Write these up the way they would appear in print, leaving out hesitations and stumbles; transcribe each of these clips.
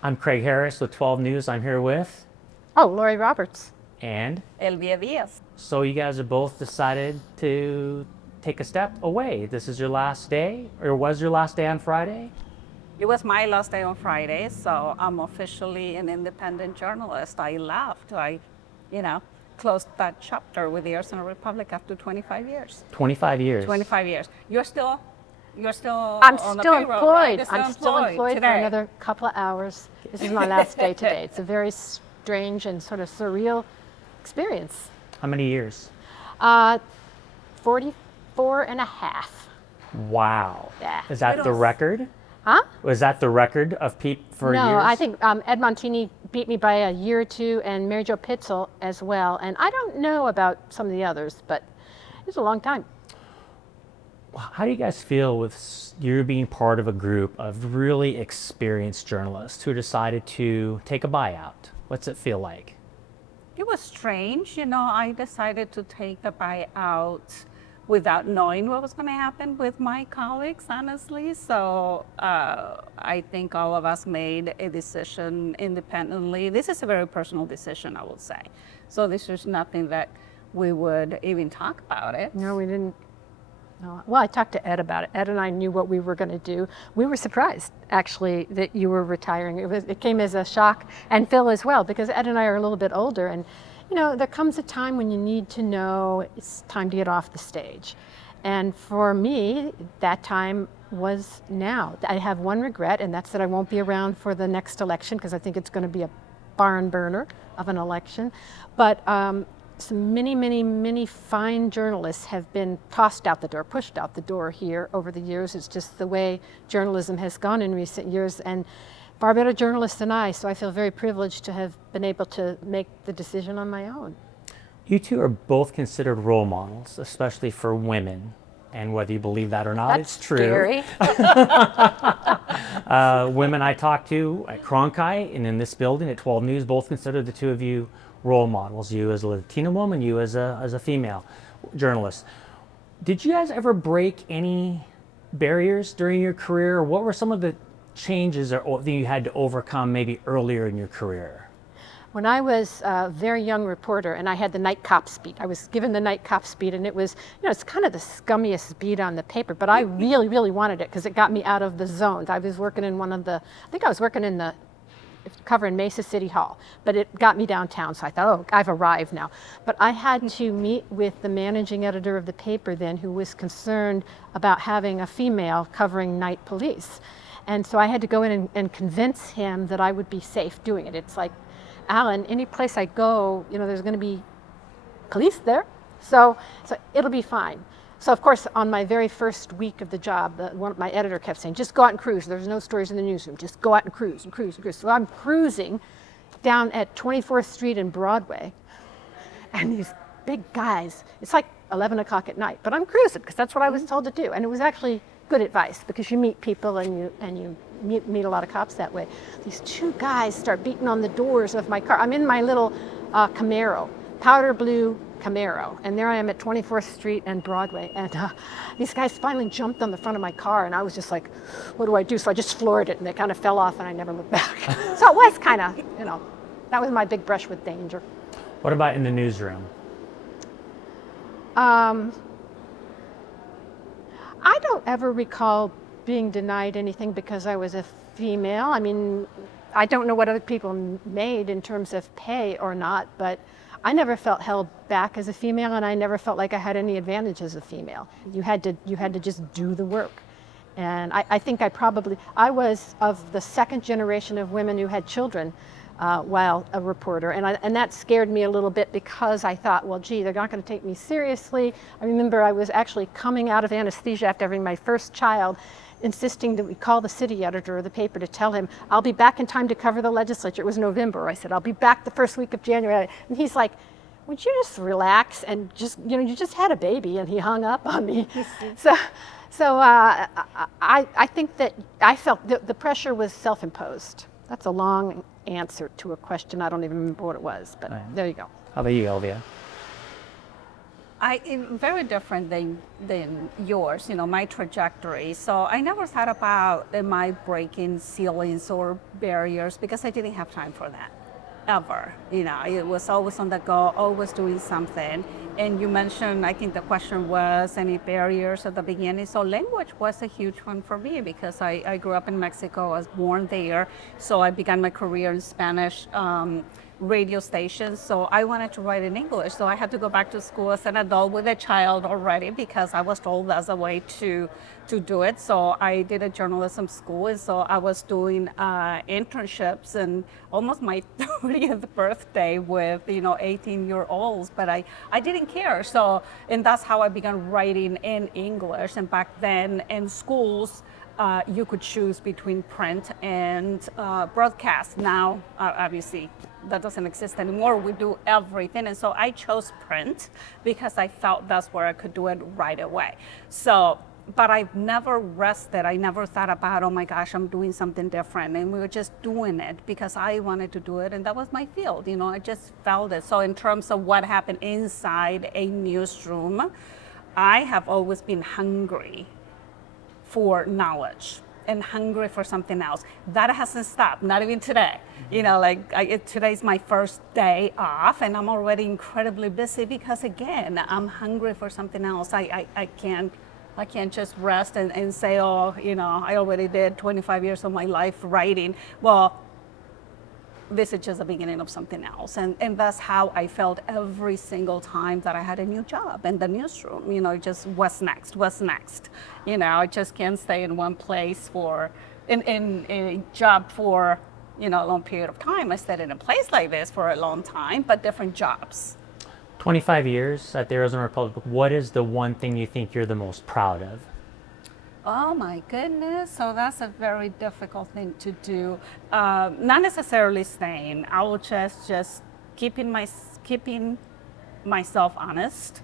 I'm Craig Harris with 12 News. I'm here with, Oh, Laurie Roberts. and Elvia Diaz. so you guys have both decided to take a step away. This is your last day, or was your last day on Friday? It was my last day on Friday, so I'm officially an independent journalist. I left. Closed that chapter with the Arsenal Republic after 25 years. 25 years. 25 years. You're still I'm on the still payroll, employed. right? You're I'm still employed for today. another couple of hours. This is my last day today. It's a very strange and sort of surreal experience. How many years? 44 and a half. Wow. Yeah. Is that the record? Huh? Was that the record of for No, years? I think Ed Montini beat me by a year or two, and Mary Jo Pitzel as well. And I don't know about some of the others, but it was a long time. How do you guys feel with you being part of a group of really experienced journalists who decided to take a buyout? What's it feel like? It was strange. I decided to take a buyout without knowing what was going to happen with my colleagues, honestly. So I think all of us made a decision independently. This is a very personal decision, I would say. So this is nothing that we would even talk about it. No, we didn't. No. Well, I talked to Ed about it. Ed and I knew what we were going to do. We were surprised, actually, that you were retiring. It came as a shock, and Phil as well, because Ed and I are a little bit older. And, there comes a time when you need to know it's time to get off the stage. And for me, that time was now. I have one regret, and that's that I won't be around for the next election, because I think it's going to be a barn burner of an election. But some many fine journalists have been tossed out the door, pushed out the door here over the years. It's just the way journalism has gone in recent years, and far better journalists than I, so I feel very privileged to have been able to make the decision on my own. You two are both considered role models, especially for women. And whether you believe that or not, That's it's true. Scary. Women I talked to at Cronkite and in this building at 12 News both consider the two of you role models. You as a Latina woman, you as a female journalist. Did you guys ever break any barriers during your career? What were some of the changes that you had to overcome maybe earlier in your career? When I was a very young reporter and I had the night cop beat, I was given the night cop beat, and it was, it's kind of the scummiest beat on the paper, but I really wanted it because it got me out of the zones. I was working in covering Mesa City Hall, but it got me downtown, so I thought, oh, I've arrived now. But I had to meet with the managing editor of the paper then, who was concerned about having a female covering night police. And so I had to go in and convince him that I would be safe doing it. It's like, Alan, any place I go, there's going to be police there, so it'll be fine. So of course, on my very first week of the job, my editor kept saying, just go out and cruise. There's no stories in the newsroom. Just go out and cruise and cruise and cruise. So I'm cruising down at 24th Street and Broadway, and these big guys, it's like 11 o'clock at night, but I'm cruising because that's what I was told to do. And it was actually good advice because you meet people and you meet a lot of cops that way. These two guys start beating on the doors of my car. I'm in my little Camaro, powder blue Camaro, and there I am at 24th Street and Broadway, and these guys finally jumped on the front of my car, and I was just like, what do I do? So I just floored it, and they kind of fell off, and I never looked back. So it was kind of, that was my big brush with danger. What about in the newsroom? I don't ever recall being denied anything because I was a female. I mean, I don't know what other people made in terms of pay or not, but I never felt held back as a female, and I never felt like I had any advantage as a female. You had to just do the work. And I think I was of the second generation of women who had children while a reporter, and that scared me a little bit because I thought, well, gee, they're not going to take me seriously. I remember I was actually coming out of anesthesia after having my first child, insisting that we call the city editor of the paper to tell him, I'll be back in time to cover the legislature. It was November. I said, I'll be back the first week of January. And he's like, would you just relax and just, you just had a baby, and he hung up on me. So I think that I felt the pressure was self-imposed. That's a long answer to a question. I don't even remember what it was, but there you go. How about you, Elvia? Very different than yours, my trajectory. So I never thought about am I breaking ceilings or barriers because I didn't have time for that, ever. It was always on the go, always doing something. And you mentioned, I think the question was any barriers at the beginning. So language was a huge one for me because I grew up in Mexico, I was born there. So I began my career in Spanish radio stations, so I wanted to write in English. So I had to go back to school as an adult with a child already because I was told that's a way to do it. So I did a journalism school, and so I was doing internships and almost my 30th birthday with 18-year-olds, but I didn't care. So, and that's how I began writing in English. And back then in schools, you could choose between print and broadcast. Now, obviously, that doesn't exist anymore. We do everything. And so I chose print because I felt that's where I could do it right away. So, but I've never rested. I never thought about, oh my gosh, I'm doing something different. And we were just doing it because I wanted to do it. And that was my field. I just felt it. So in terms of what happened inside a newsroom, I have always been hungry for knowledge and hungry for something else. That hasn't stopped, not even today. Today's my first day off and I'm already incredibly busy because again, I'm hungry for something else. I can't just rest and say, oh, I already did 25 years of my life writing. Well, this is just the beginning of something else. And that's how I felt every single time that I had a new job in the newsroom. Just what's next? I just can't stay in one place in a job for, a long period of time. I stayed in a place like this for a long time, but different jobs. 25 years at the Arizona Republic. What is the one thing you think you're the most proud of? Oh my goodness, so that's a very difficult thing to do. Not necessarily staying, I will just keeping myself honest,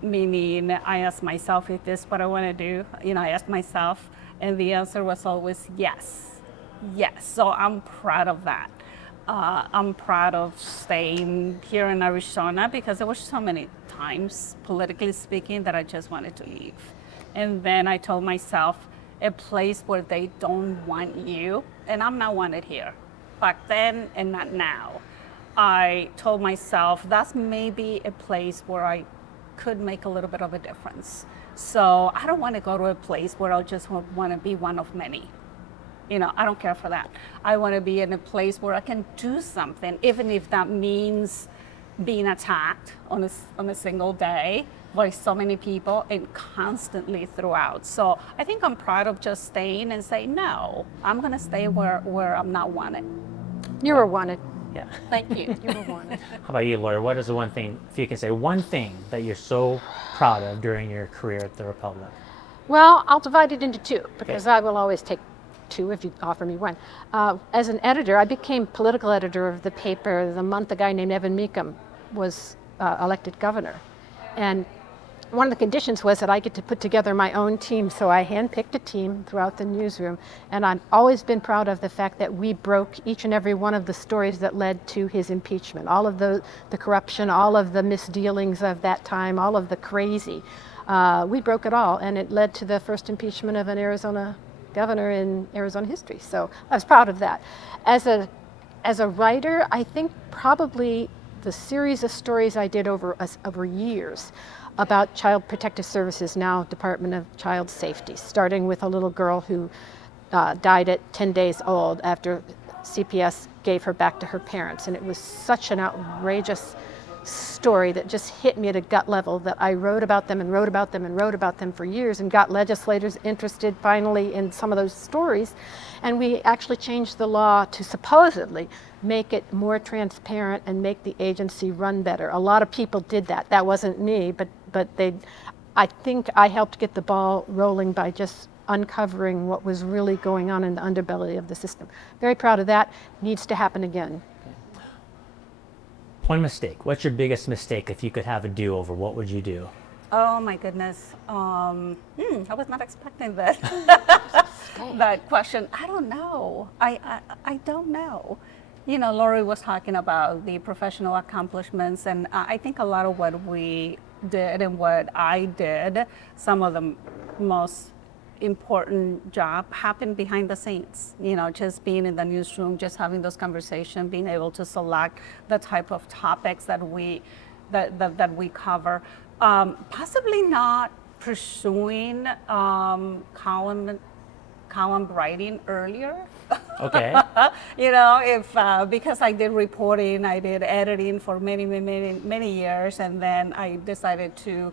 meaning I asked myself, is this what I want to do? I asked myself, and the answer was always yes. So I'm proud of that. I'm proud of staying here in Arizona because there were so many times, politically speaking, that I just wanted to leave. And then I told myself, a place where they don't want you, and I'm not wanted here, back then and not now. I told myself that's maybe a place where I could make a little bit of a difference. So I don't want to go to a place where I'll just want to be one of many. I don't care for that. I want to be in a place where I can do something, even if that means being attacked on a single day by so many people and constantly throughout. So I think I'm proud of just staying and saying, no, I'm going to stay where I'm not wanted. You were wanted. Yeah. Thank you. You were wanted. How about you, Laurie? What is the one thing, if you can say one thing that you're so proud of during your career at the Republic? Well, I'll divide it into two because I will always take two if you offer me one. As an editor, I became political editor of the paper the month a guy named Evan Meekum was elected governor. And one of the conditions was that I get to put together my own team, so I handpicked a team throughout the newsroom, and I've always been proud of the fact that we broke each and every one of the stories that led to his impeachment, all of the corruption, all of the misdealings of that time, all of the crazy. We broke it all, and it led to the first impeachment of an Arizona governor in Arizona history, so I was proud of that. As a writer, I think probably the series of stories I did over years about Child Protective Services, now Department of Child Safety, starting with a little girl who died at 10 days old after CPS gave her back to her parents. And it was such an outrageous story that just hit me at a gut level that I wrote about them and wrote about them and wrote about them for years and got legislators interested finally in some of those stories. And we actually changed the law to supposedly make it more transparent and make the agency run better. A lot of people did that. That wasn't me, but I think I helped get the ball rolling by just uncovering what was really going on in the underbelly of the system. Very proud of that. Needs to happen again. One mistake. What's your biggest mistake? If you could have a do-over, what would you do? Oh my goodness. I was not expecting that that question. I don't know. I don't know. Laurie was talking about the professional accomplishments, and I think a lot of what we did and what I did, some of the most important job happened behind the scenes, just being in the newsroom, just having those conversations, being able to select the type of topics that we cover. Possibly not pursuing column writing earlier. Okay. If because I did reporting, I did editing for many years, and then I decided to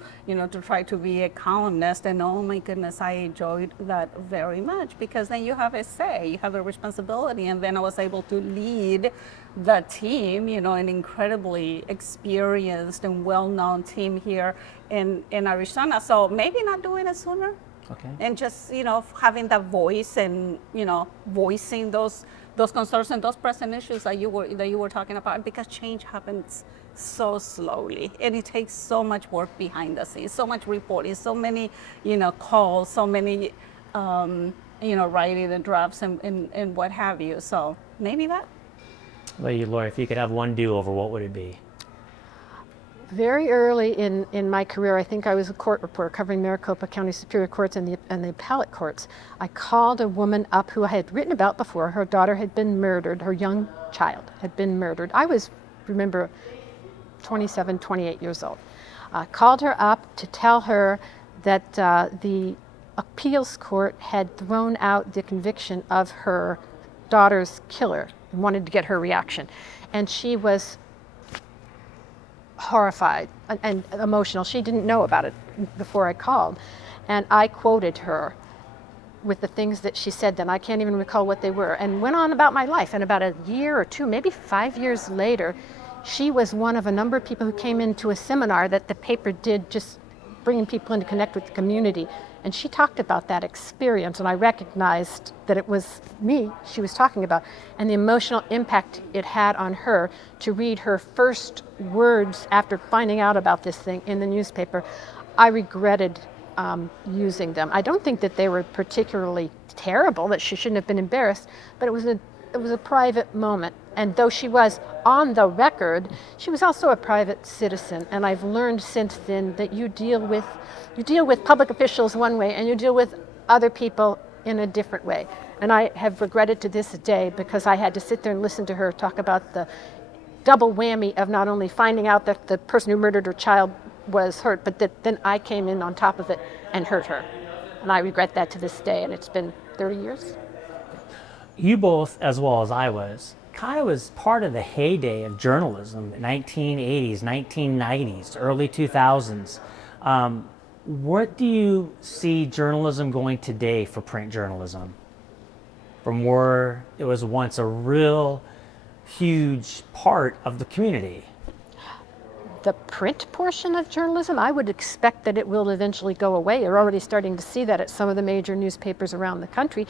try to be a columnist, and oh my goodness, I enjoyed that very much, because then you have a say, you have a responsibility, and then I was able to lead the team, an incredibly experienced and well-known team here in Arizona. So maybe not doing it sooner. Okay. And just having that voice and voicing those concerns and those present issues that you were talking about, because change happens so slowly, and it takes so much work behind the scenes, so much reporting, so many calls, so many writing and drafts and what have you. So maybe that. Well, Laurie, if you could have one do-over, what would it be? Very early in my career, I think I was a court reporter covering Maricopa County Superior Courts and the appellate courts. I called a woman up who I had written about before. Her daughter had been murdered. Her young child had been murdered. I was, remember, 27, 28 years old. Called her up to tell her that the appeals court had thrown out the conviction of her daughter's killer and wanted to get her reaction. And she was horrified and emotional. She didn't know about it before I called. And I quoted her with the things that she said then. I can't even recall what they were, and went on about my life. And about a year or two, maybe 5 years later, she was one of a number of people who came into a seminar that the paper did, just bringing people in to connect with the community. And she talked about that experience, and I recognized that it was me she was talking about, and the emotional impact it had on her to read her first words after finding out about this thing in the newspaper. I regretted using them. I don't think that they were particularly terrible, that she shouldn't have been embarrassed, but it was a private moment. And though she was on the record, she was also a private citizen. And I've learned since then that you deal with public officials one way, and you deal with other people in a different way. And I have regretted to this day, because I had to sit there and listen to her talk about the double whammy of not only finding out that the person who murdered her child was hurt, but that then I came in on top of it and hurt her. And I regret that to this day, and it's been 30 years. You both, as well as I was, kind of was part of the heyday of journalism, 1980s, 1990s, early 2000s. What do you see journalism going today for print journalism? From where it was once a real huge part of the community. The print portion of journalism, I would expect that it will eventually go away. You're already starting to see that at some of the major newspapers around the country.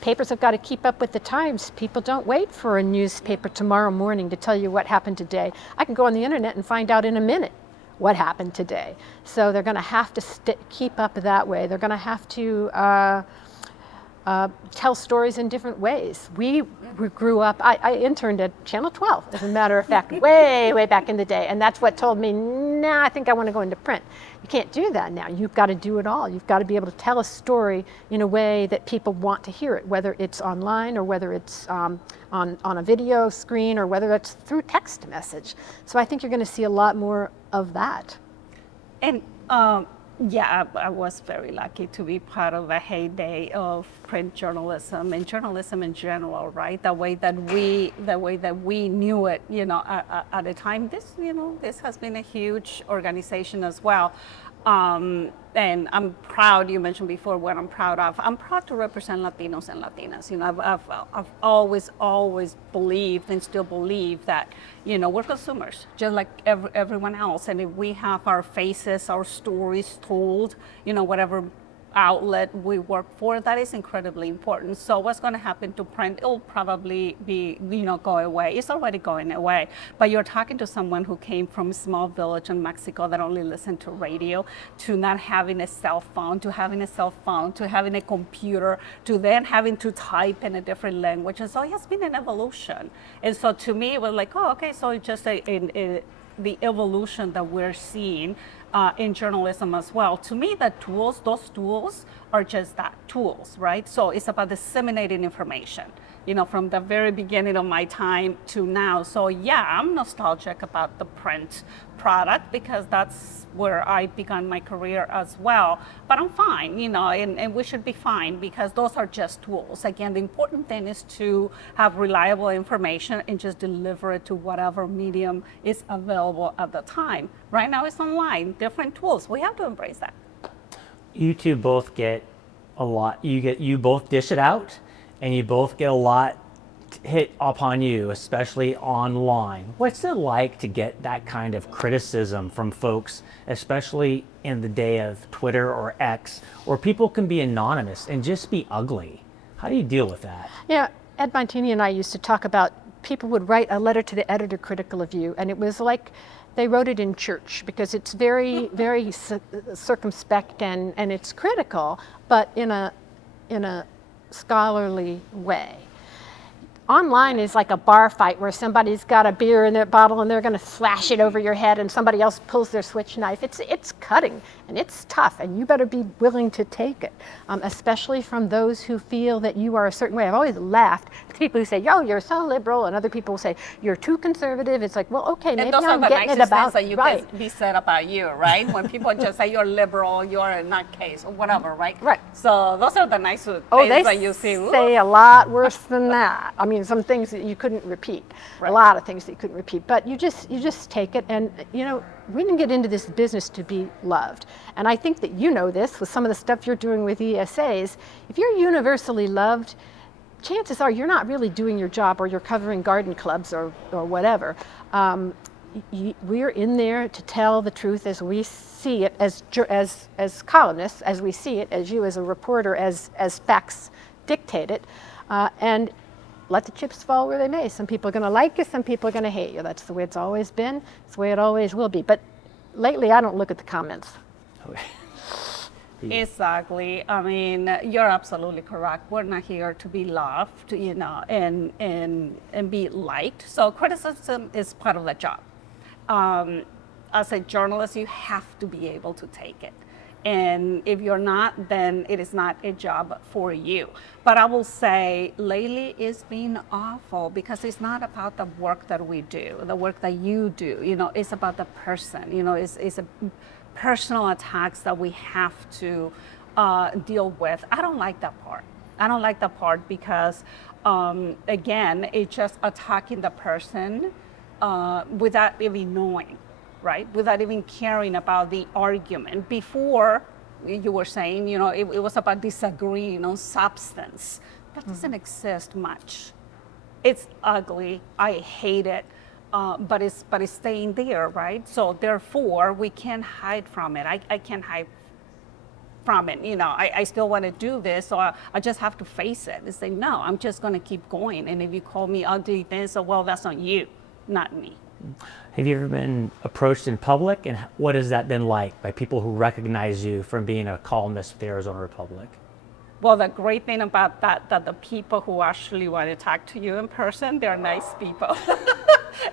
Papers have got to keep up with the times. People don't wait for a newspaper tomorrow morning to tell you what happened today. I can go on the internet and find out in a minute what happened today. So they're going to have to keep up that way. They're going to have to tell stories in different ways. We grew up, I interned at Channel 12, as a matter of fact, way back in the day. And that's what told me, nah, I think I want to go into print. You can't do that now. You've got to do it all. You've got to be able to tell a story in a way that people want to hear it, whether it's online or whether it's on a video screen or whether it's through text message. So I think you're going to see a lot more of that. And yeah, I was very lucky to be part of the heyday of print journalism and journalism in general, right? The way that we knew it, at the time. This has been a huge organization as well. And I'm proud, you mentioned before what I'm proud of. I'm proud to represent Latinos and Latinas. I've always believed and still believe that, we're consumers, just like everyone else. And if we have our faces, our stories told, whatever outlet we work for, that is incredibly important. So what's going to happen to print? It'll probably be, go away. It's already going away. But you're talking to someone who came from a small village in Mexico that only listened to radio, to not having a cell phone, to having a cell phone, to having a computer, to then having to type in a different language. And so it has been an evolution. And so to me, it was like, oh, okay, so it's just the evolution that we're seeing in journalism as well. To me, those tools are just that, tools, right? So it's about disseminating information, from the very beginning of my time to now. So yeah, I'm nostalgic about the print product because that's where I began my career as well. But I'm fine, and we should be fine because those are just tools. Again, the important thing is to have reliable information and just deliver it to whatever medium is available at the time. Right now it's online, different tools. We have to embrace that. You two both get a lot. You both dish it out, and you both get a lot hit upon you, especially online. What's it like to get that kind of criticism from folks, especially in the day of Twitter or X, where people can be anonymous and just be ugly? How do you deal with that? Yeah, Ed Montini and I used to talk about people would write a letter to the editor critical of you, and it was like they wrote it in church because it's very, very circumspect and it's critical, but in a scholarly way. Online is like a bar fight where somebody's got a beer in their bottle and they're going to slash it over your head and somebody else pulls their switch knife. It's cutting and it's tough and you better be willing to take it, especially from those who feel that you are a certain way. I've always laughed at people who say, yo, you're so liberal, and other people say, you're too conservative. It's like, well, okay, maybe I'm getting it about, that you can be said about you, right? When people just say you're liberal, you're a nutcase or whatever, right? Right. So those are the nice things that you see. They say a lot worse than that. I mean, some things that you couldn't repeat, a lot of things that you couldn't repeat, but you just take it. And we didn't get into this business to be loved. And I think that this with some of the stuff you're doing with ESAs. If you're universally loved, chances are you're not really doing your job, or you're covering garden clubs or whatever. We're in there to tell the truth as we see it, as columnists, as we see it, as you as a reporter, as facts dictate it, and let the chips fall where they may. Some people are going to like you, some people are going to hate you. That's the way it's always been. It's the way it always will be. But lately, I don't look at the comments. Okay. Exactly. I mean, you're absolutely correct. We're not here to be loved, and be liked. So criticism is part of the job. As a journalist, you have to be able to take it. And if you're not, then it is not a job for you. But I will say lately it's been awful because it's not about the work that we do, the work that you do. It's about the person. It's a personal attacks that we have to deal with. I don't like that part. I don't like that part because, again, it's just attacking the person without even knowing. Right? Without even caring about the argument. Before, you were saying, it was about disagreeing on substance. That doesn't exist much. It's ugly. I hate it. But it's staying there, right? So therefore, we can't hide from it. I can't hide from it. I still want to do this, so I just have to face it and say, no, I'm just going to keep going. And if you call me ugly, then so, well, that's on you, not me. Have you ever been approached in public, and what has that been like by people who recognize you from being a columnist with the Arizona Republic? Well, the great thing about that the people who actually want to talk to you in person, they're nice people.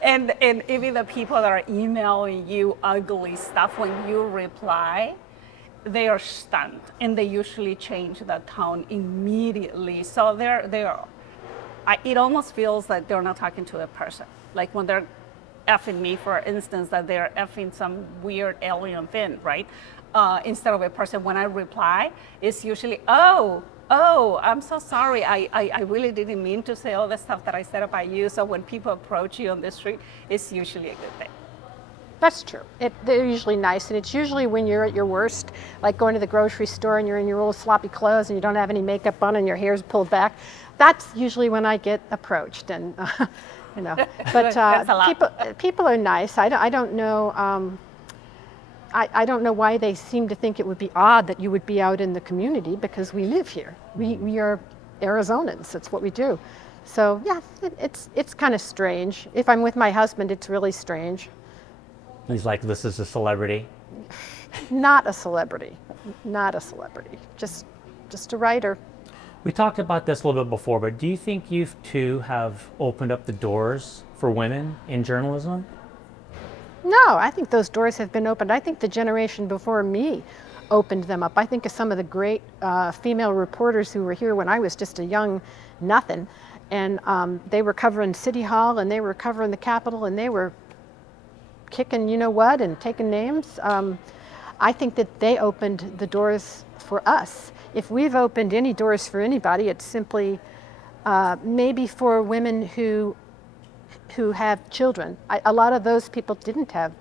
and even the people that are emailing you ugly stuff, when you reply, they are stunned, and they usually change the tone immediately. So it almost feels like they're not talking to a person. Like when they're effing me, for instance, that they're effing some weird alien thing, right? Instead of a person, when I reply, it's usually, oh, I'm so sorry. I really didn't mean to say all the stuff that I said about you. So when people approach you on the street, it's usually a good thing. That's true. They're usually nice, and it's usually when you're at your worst, like going to the grocery store and you're in your old sloppy clothes and you don't have any makeup on and your hair's pulled back. That's usually when I get approached, and But people are nice. I don't know. I don't know why they seem to think it would be odd that you would be out in the community, because we live here. We are Arizonans. That's what we do. So yeah, it's kind of strange. If I'm with my husband, it's really strange. He's like, this is a celebrity. Not a celebrity. Not a celebrity. Just a writer. We talked about this a little bit before, but do you think you two have opened up the doors for women in journalism? No, I think those doors have been opened. I think the generation before me opened them up. I think of some of the great female reporters who were here when I was just a young nothing, and they were covering City Hall, and they were covering the Capitol, and they were kicking you know what and taking names. I think that they opened the doors for us. If we've opened any doors for anybody, it's simply maybe for women who have children. A lot of those people didn't have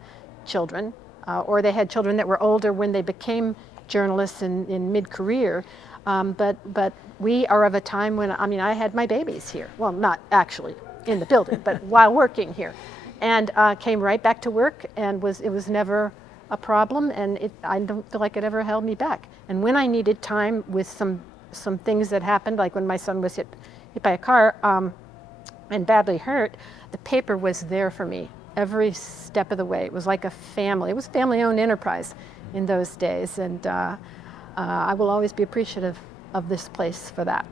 children, or they had children that were older when they became journalists in mid-career. But we are of a time when, I mean, I had my babies here. Well, not actually in the building, but while working here. And came right back to work, and it was never a problem, and I don't feel like it ever held me back. And when I needed time with some things that happened, like when my son was hit by a car and badly hurt, the paper was there for me every step of the way. It was like a family. It was a family-owned enterprise in those days, and I will always be appreciative of this place for that.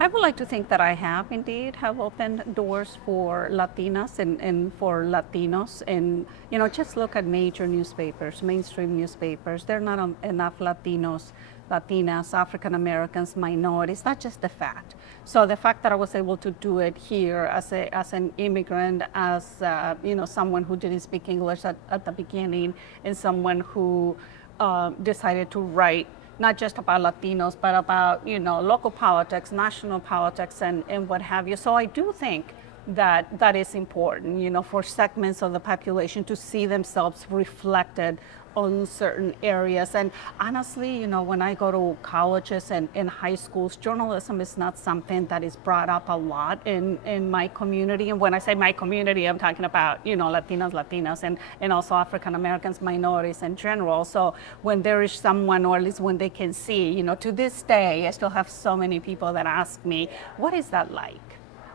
I would like to think that I have indeed have opened doors for Latinas and for Latinos. And, you know, just look at major newspapers, mainstream newspapers. There are not enough Latinos, Latinas, African Americans, minorities. That's just the fact. So the fact that I was able to do it here as an immigrant, as you know, someone who didn't speak English at the beginning, and someone who decided to write not just about Latinos, but about, you know, local politics, national politics, and what have you. So I do think that is important, you know, for segments of the population to see themselves reflected on certain areas. And honestly, you know, when I go to colleges and in high schools, journalism is not something that is brought up a lot in my community. And when I say my community, I'm talking about, you know, Latinas, and also African Americans, minorities in general. So when there is someone, or at least when they can see, you know, to this day, I still have so many people that ask me, what is that like?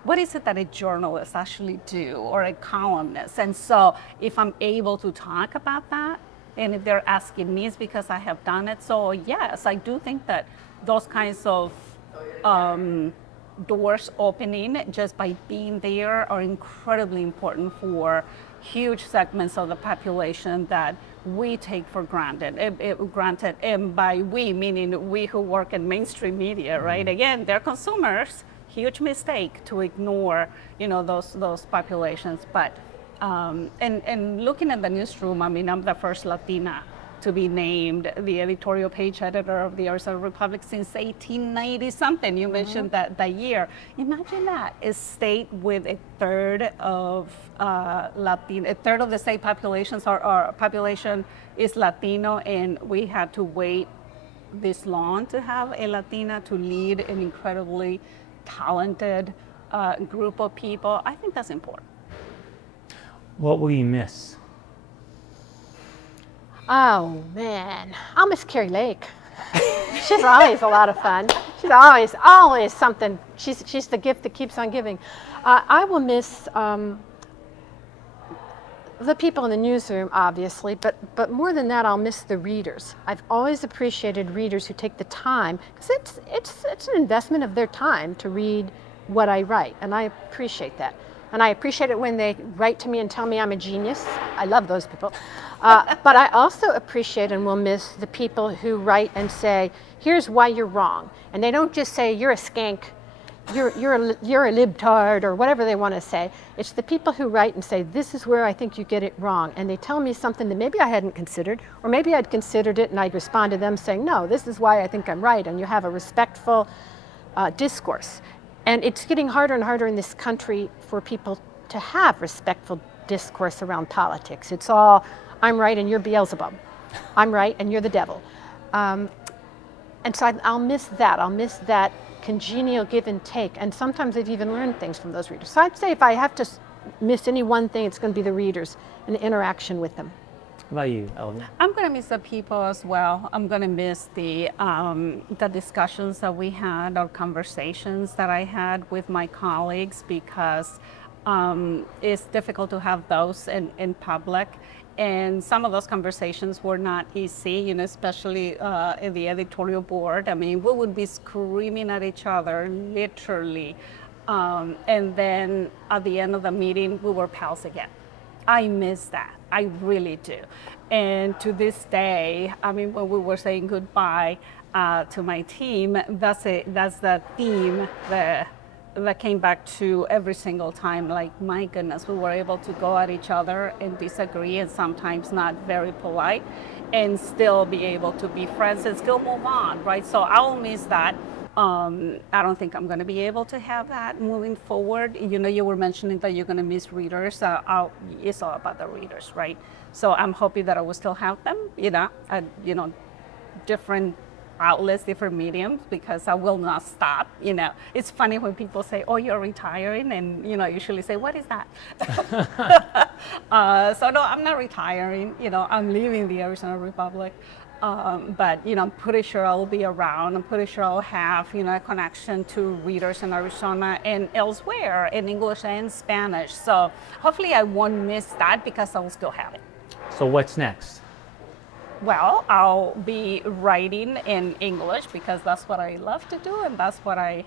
What is it that a journalist actually do, or a columnist? And so if I'm able to talk about that, and if they're asking me, it's because I have done it. So yes, I do think that those kinds of doors opening just by being there are incredibly important for huge segments of the population that we take for granted. And by we, meaning we who work in mainstream media, right? Again, they're consumers. Huge mistake to ignore, you know, those populations. But and looking at the newsroom, I mean, I'm the first Latina to be named the editorial page editor of the Arizona Republic since 1890 something. You mentioned that year. Imagine that, a state with a third of a third of the state populations, our population is Latino, and we had to wait this long to have a Latina to lead an incredibly talented group of people. I think that's important. What will you miss? Oh man, I'll miss Carrie Lake. She's always a lot of fun. She's always something. She's the gift that keeps on giving. I will miss the people in the newsroom, obviously, but more than that, I'll miss the readers. I've always appreciated readers who take the time, because it's an investment of their time to read what I write, and I appreciate that. And I appreciate it when they write to me and tell me I'm a genius. I love those people. But I also appreciate and will miss the people who write and say, here's why you're wrong. And they don't just say, you're a skank, you're a libtard, or whatever they want to say. It's the people who write and say, this is where I think you get it wrong. And they tell me something that maybe I hadn't considered, or maybe I'd considered it and I'd respond to them saying, no, this is why I think I'm right. And you have a respectful discourse. And it's getting harder and harder in this country for people to have respectful discourse around politics. It's all, I'm right and you're Beelzebub. I'm right and you're the devil. And so I'll miss that. I'll miss that congenial give and take. And sometimes I've even learned things from those readers. So I'd say if I have to miss any one thing, it's going to be the readers and the interaction with them. How about you, Elvia? I'm going to miss the people as well. I'm going to miss the discussions that we had, or conversations that I had with my colleagues, because it's difficult to have those in public. And some of those conversations were not easy, you know, especially in the editorial board. I mean, we would be screaming at each other, literally. And then at the end of the meeting, we were pals again. I miss that. I really do. And to this day, I mean, when we were saying goodbye to my team, that's the theme that came back to every single time. Like, my goodness, we were able to go at each other and disagree, and sometimes not very polite, and still be able to be friends and still move on, right? So I will miss that. I don't think I'm going to be able to have that moving forward. You know, you were mentioning that you're going to miss readers. It's all about the readers, right? So I'm hoping that I will still have them, at, different outlets, different mediums, because I will not stop. It's funny when people say, "Oh, you're retiring," and I usually say, "What is that?" So no, I'm not retiring. I'm leaving the Arizona Republic. But I'm pretty sure I'll be around. I'm pretty sure I'll have a connection to readers in Arizona and elsewhere in English and Spanish. So hopefully I won't miss that, because I will still have it. So what's next? Well, I'll be writing in English, because that's what I love to do, and that's what I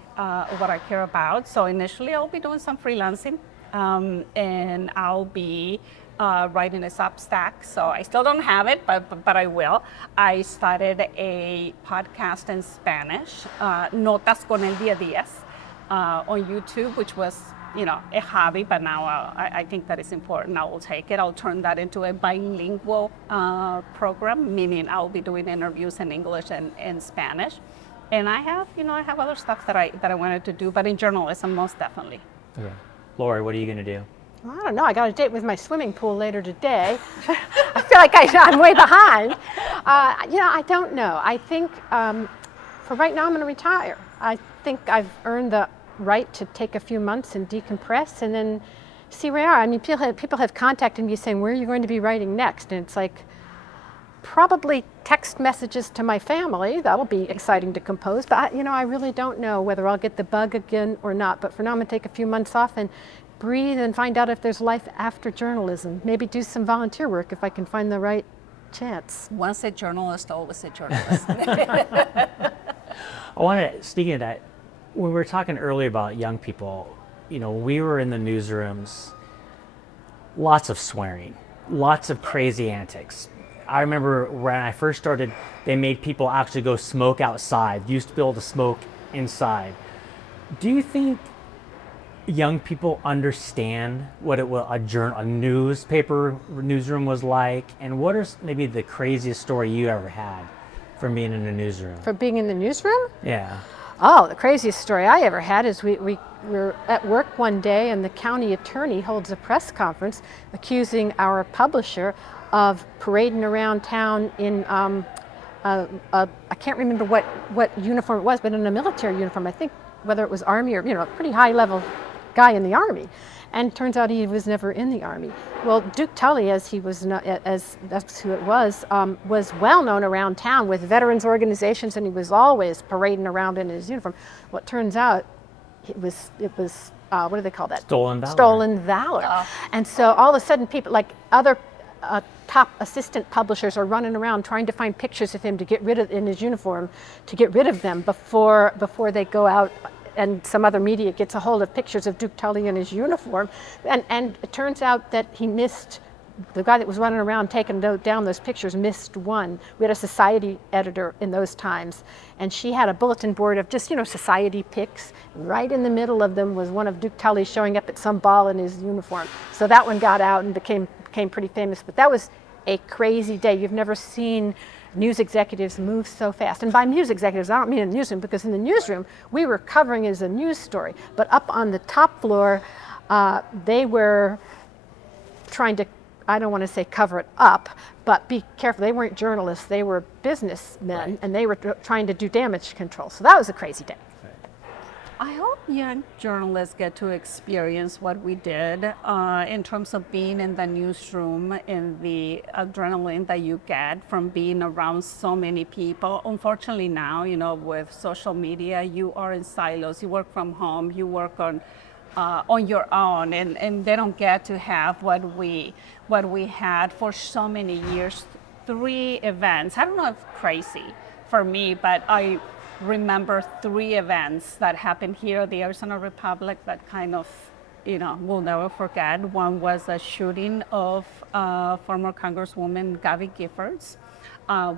care about. So initially I'll be doing some freelancing, and I'll be writing a Substack. So I still don't have it, but I will. I started a podcast in Spanish, Notas con Elvia Diaz, on YouTube, which was a hobby, but now I think that is important. I will take it. I'll turn that into a bilingual program, meaning I'll be doing interviews in English and Spanish. And I have other stuff that I wanted to do, but in journalism, most definitely. Okay. Laurie, what are you going to do? I don't know. I got a date with my swimming pool later today. I feel like I'm way behind. I don't know. I think for right now I'm going to retire. I think I've earned the right to take a few months and decompress and then see where I are. I mean, people have contacted me saying, "Where are you going to be writing next?" And it's like, probably text messages to my family. That'll be exciting to compose. But I really don't know whether I'll get the bug again or not. But for now, I'm going to take a few months off and breathe and find out if there's life after journalism. Maybe do some volunteer work if I can find the right chance. Once a journalist, always a journalist. Speaking of that, when we were talking earlier about young people, we were in the newsrooms, lots of swearing, lots of crazy antics. I remember when I first started, they made people actually go smoke outside. You used to be able to smoke inside. Do you think young people understand what a newspaper newsroom was like? And what is maybe the craziest story you ever had from being in a newsroom? For being in the newsroom? Yeah. Oh, the craziest story I ever had is we were at work one day, and the county attorney holds a press conference accusing our publisher of parading around town in I can't remember what uniform it was, but in a military uniform. I think whether it was Army or a pretty high level guy in the Army. And turns out he was never in the Army. Well, Duke Tully, as that's who it was well known around town with veterans organizations, and he was always parading around in his uniform. Well, it turns out it was what do they call that? Stolen valor. Stolen valor. Oh. And so all of a sudden, people like other top assistant publishers are running around trying to find pictures of him to get rid of in his uniform, to get rid of them before they go out. And some other media gets a hold of pictures of Duke Tully in his uniform. And it turns out that he missed, the guy that was running around taking down those pictures missed one. We had a society editor in those times, and she had a bulletin board of just, society pics. Right in the middle of them was one of Duke Tully showing up at some ball in his uniform. So that one got out and became pretty famous. But that was a crazy day. You've never seen news executives move so fast. And by news executives, I don't mean in the newsroom, because in the newsroom, we were covering it as a news story. But up on the top floor, they were trying to, I don't want to say cover it up, but be careful. They weren't journalists. They were businessmen, right. And they were trying to do damage control. So that was a crazy day. I hope young journalists get to experience what we did in terms of being in the newsroom and the adrenaline that you get from being around so many people. Unfortunately now, with social media, you are in silos. You work from home, you work on your own, and they don't get to have what we had for so many years. 3 events. I don't know if crazy for me, but I remember 3 events that happened here at the Arizona Republic that kind of we'll never forget. One was a shooting of former Congresswoman Gabby Giffords.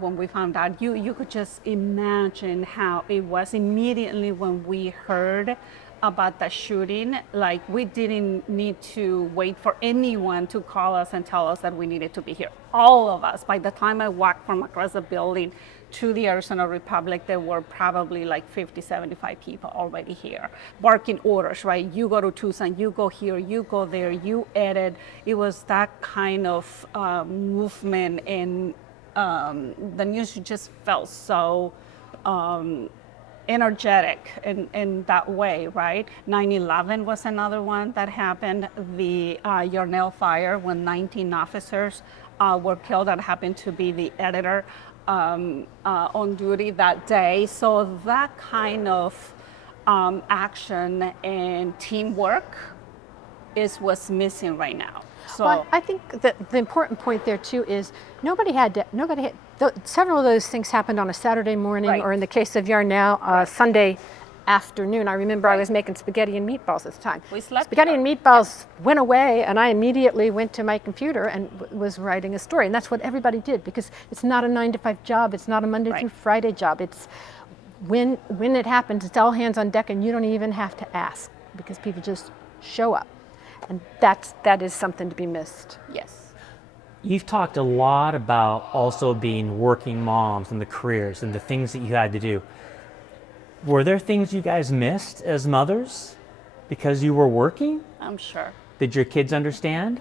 When we found out, you could just imagine how it was immediately when we heard about the shooting. Like, we didn't need to wait for anyone to call us and tell us that we needed to be here. All of us, by the time I walked from across the building to the Arizona Republic, there were probably like 50, 75 people already here, barking orders, right? You go to Tucson, you go here, you go there, you edit. It was that kind of movement, and the news just felt so energetic in that way, right? 9/11 was another one that happened. The Yarnell fire, when 19 officers were killed. That happened to be the editor on duty that day. So that kind of action and teamwork is what's missing right now. So Well, I think that the important point there too is several of those things happened on a Saturday morning, Right. or in the case of Yarnell, Sunday afternoon. I remember I was making spaghetti and meatballs at the time. We slept Spaghetti there. and meatballs went away, and I immediately went to my computer and was writing a story. And that's what everybody did, because it's not a 9-to-5 job. It's not a Monday Right. through Friday job. It's when it happens, it's all hands on deck, and you don't even have to ask, because people just show up. And that is something to be missed. yes. You've talked a lot about also being working moms and the careers and the things that you had to do. Were there things you guys missed as mothers because you were working? I'm sure. Did your kids understand?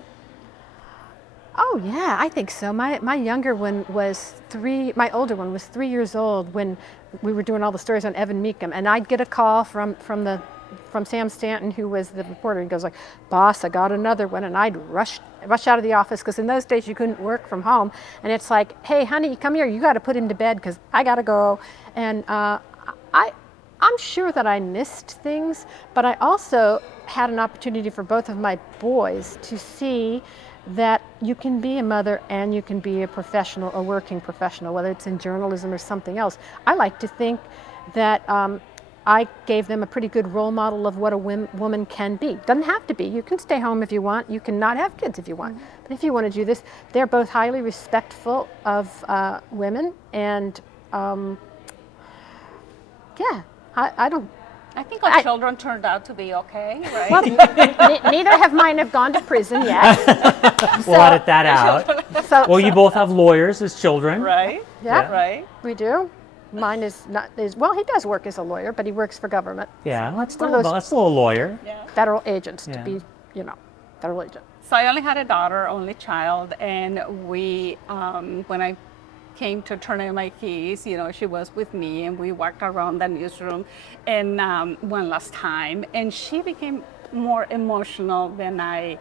Oh yeah, I think so. My younger one was 3. My older one was 3 years old when we were doing all the stories on Evan Meekum, and I'd get a call from Sam Stanton, who was the reporter. He goes like, "Boss, I got another one," and I'd rush out of the office, because in those days you couldn't work from home. And it's like, "Hey, honey, come here. You got to put him to bed because I got to go." And I'm sure that I missed things, but I also had an opportunity for both of my boys to see that you can be a mother and you can be a professional, a working professional, whether it's in journalism or something else. I like to think that I gave them a pretty good role model of what a woman can be. Doesn't have to be. You can stay home if you want. You can not have kids if you want. But if you want to do this, they're both highly respectful of women, and yeah, I don't. I think our children turned out to be okay, right? Well, neither have mine have gone to prison yet. We'll edit that out. So, Well, you both have lawyers as children. right? yeah, Right. we do. Mine is not. Well, he does work as a lawyer, but he works for government, Yeah, that's One of those- still a lawyer. Yeah. federal agents to Yeah. be, federal agent. So I only had a daughter, only child, and we, when I came to turn in my keys, she was with me, and we walked around the newsroom, and one last time, and she became more emotional than I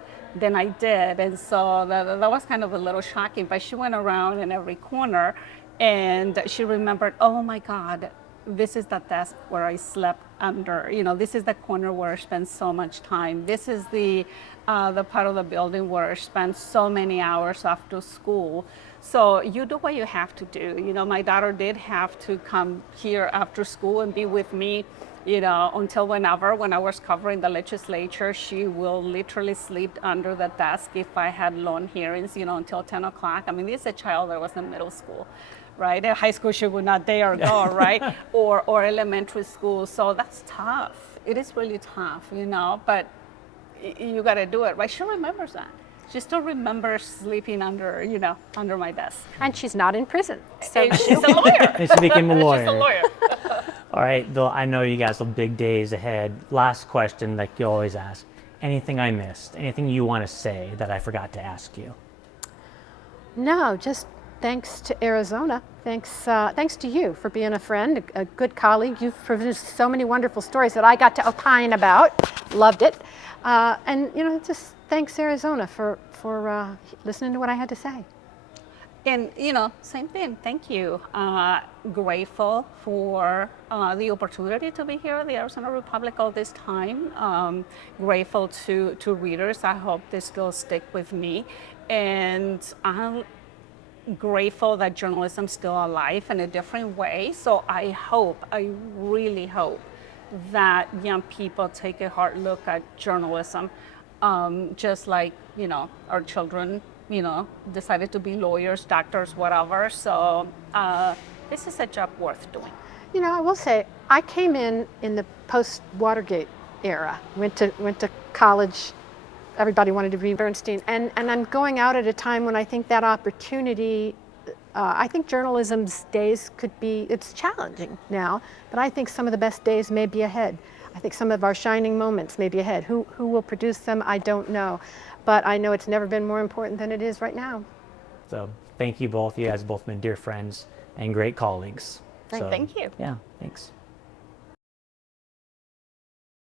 did, and so that was kind of a little shocking. But she went around in every corner, and she remembered, oh my God, this is the desk where I slept under. This is the corner where I spent so much time. This is the part of the building where I spent so many hours after school. So you do what you have to do. My daughter did have to come here after school and be with me, until whenever. When I was covering the legislature, she will literally sleep under the desk if I had long hearings, until 10 o'clock. I mean, this is a child that was in middle school, right? In high school, she would not dare go, right? Or elementary school. So that's tough. It is really tough, but you got to do it, right? She remembers that. She still remembers sleeping under my desk. And she's not in prison. So And she's a lawyer. And she became a She's lawyer. a lawyer. All right, Bill, I know you guys have big days ahead. Last question, like you always ask. Anything I missed? Anything you want to say that I forgot to ask you? no, just thanks to Arizona. Thanks to you for being a friend, a good colleague. You've produced so many wonderful stories that I got to opine about. Loved it. And just thanks Arizona for listening to what I had to say. And, same thing. Thank you. Grateful for the opportunity to be here at the Arizona Republic all this time. Grateful to readers. I hope they still stick with me. And I'm grateful that journalism's still alive in a different way. So I really hope that young people take a hard look at journalism. just like, our children, decided to be lawyers, doctors, whatever. So this is a job worth doing. I will say, I came in the post-Watergate era, went to college. Everybody wanted to be Bernstein, and I'm going out at a time when I think that opportunity, I think journalism's days it's challenging now, but I think some of the best days may be ahead. I think some of our shining moments may be ahead. Who will produce them, I don't know, but I know it's never been more important than it is right now. So thank you both. You guys have both been dear friends and great colleagues. Thank you. Yeah, thanks.